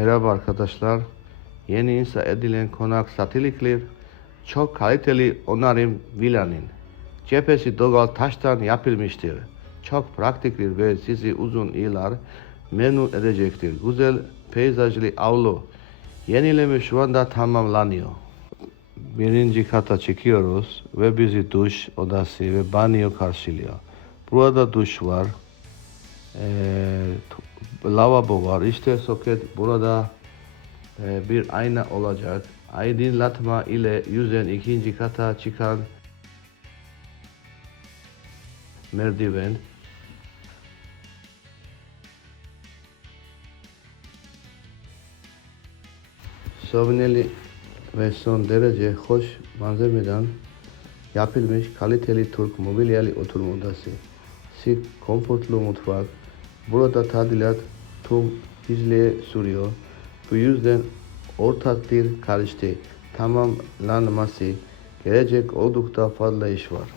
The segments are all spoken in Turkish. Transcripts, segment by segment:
Merhaba arkadaşlar. Yeni inşa edilen konak Satiliklir çok kaliteli onarım villanın. Cephesi doğal taştan yapılmıştır. Çok pratiktir ve sizi uzun yıllar memnun edecektir. Güzel peyzajlı avlu. Yenileme şu anda tamamlanıyor. Birinci kata çıkıyoruz ve bizi duş odası ve banyo karşılıyor. Burada duş var. T- lavabo var. İşte soket burada e, bir ayna olacak. Aydınlatma ile yüzen ikinci kata çıkan merdiven. Şömineli ve son derece hoş malzemeden yapılmış kaliteli Türk mobilyalı oturma odası. Şık, konforlu mutfak. Burada tadilat tüm hızla sürüyor. Bu yüzden ortaktır karıştı. Tamamlanması gelecek oldukça fazla iş var.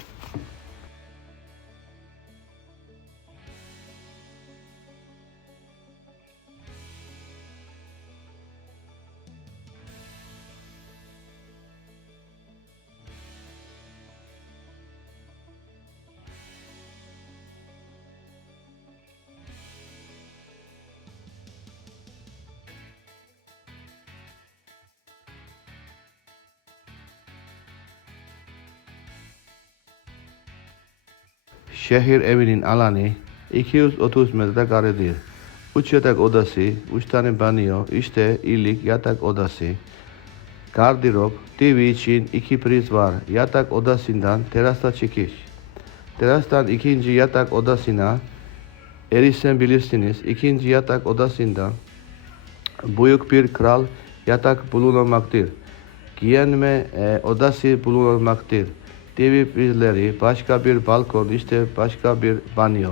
Şehir evinin alanı 230 metrekaredir. Üç yatak odası, üç tane banyo, işte ilk yatak odası, gardırop, TV için iki priz var. Yatak odasından terasta çıkış. Terastan ikinci yatak odasına erişebilirsiniz. İkinci yatak odasında büyük bir kral yatak bulunmaktadır. Giyinme e, odası bulunmaktadır. TV prizleri, başka bir balkon, işte başka bir banyo.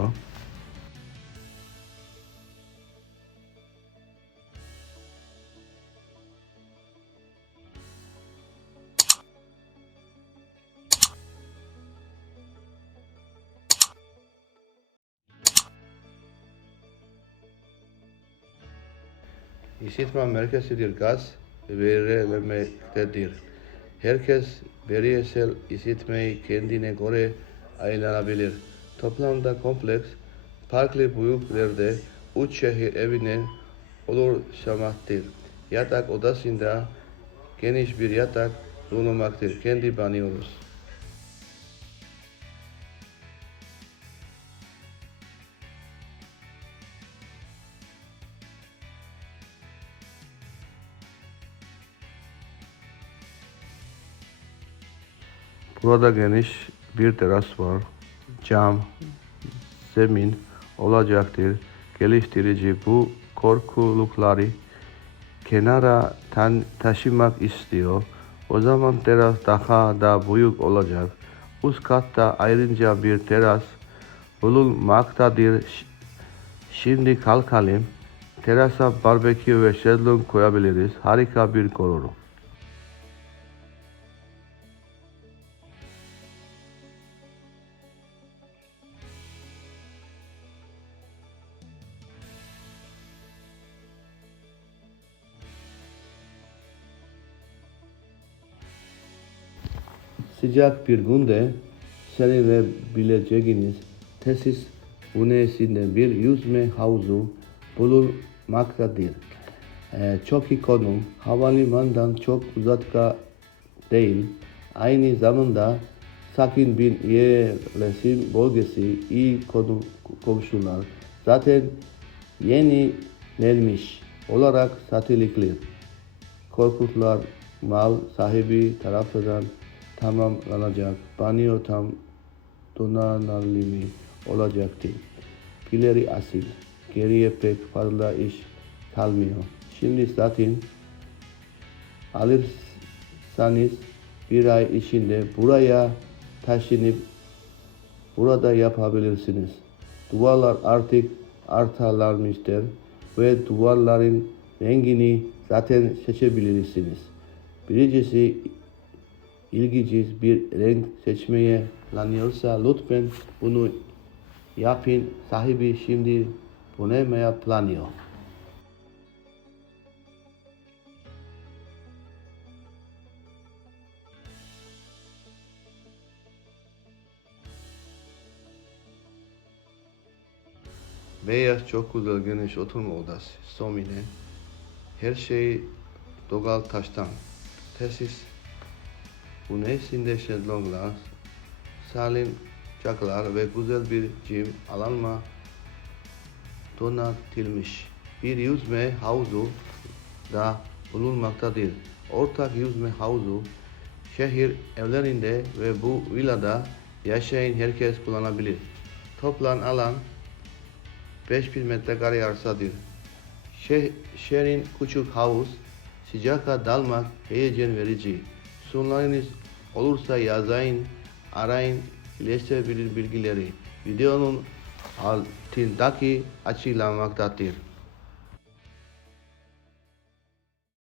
İşitme merkezidir gaz verilemektedir. Herkes bireysel işitmeyi kendine göre ayarlanabilir. Toplamda kompleks farklı büyüklerde üç şehir evine oluşmaktadır. Yatak odasında geniş bir yatak bulunmaktadır. Kendi banyomuz. Burada geniş bir teras var. Cam, zemin olacaktır. Geliştirici bu korkulukları kenara tan taşımak istiyor. O zaman teras daha da büyük olacak. Üst katta ayrıca bir teras bulunmaktadır. Şimdi kalkalım. Terasa barbekü ve şezlong koyabiliriz. Harika bir koruru. Sıcak bir günde seyredebileceğiniz tesis bünyesinde bir yüzme havuzu bulunmaktadır. Ee, çok iyi konum, havalimanından çok uzakta değil. Aynı zamanda sakin bir yerleşim bölgesi, iyi konum komşular. Zaten yenilenmiş olarak satılıklı. Korkutlar mal sahibi tarafından tamamlanacak. Banyo tam donanımlı olacaktı. Pileri asil. Geriye pek fazla iş kalmıyor. Şimdi zaten alırsanız bir ay içinde buraya taşınıp burada yapabilirsiniz. Duvarlar artık artalarmıştır ve duvarların rengini zaten seçebilirsiniz. Birincisi ilgici bir renk seçmeye planlıyorsa lütfen bunu yapın. Sahibi şimdi bunu yapmaya planlıyor. Beyaz çok güzel geniş oturma odası, somine, her şey doğal taştan, tesis Güneşinde şezlonglar. Salin çaklar ve güzel bir gym alanma donatılmış. Bir yüzme havuzu da bulunmaktadır. Ortak yüzme havuzu şehir evlerinde ve bu villada yaşayan herkes kullanabilir. Toplam alan 5000 metrekare arsadır. Şeh, şehrin küçük havuz, sıcaka dalmak heyecan verici. Sorularınız olursa yazayın, arayın, iletişebilir bilgileri. Videonun altındaki açıklamaktadır.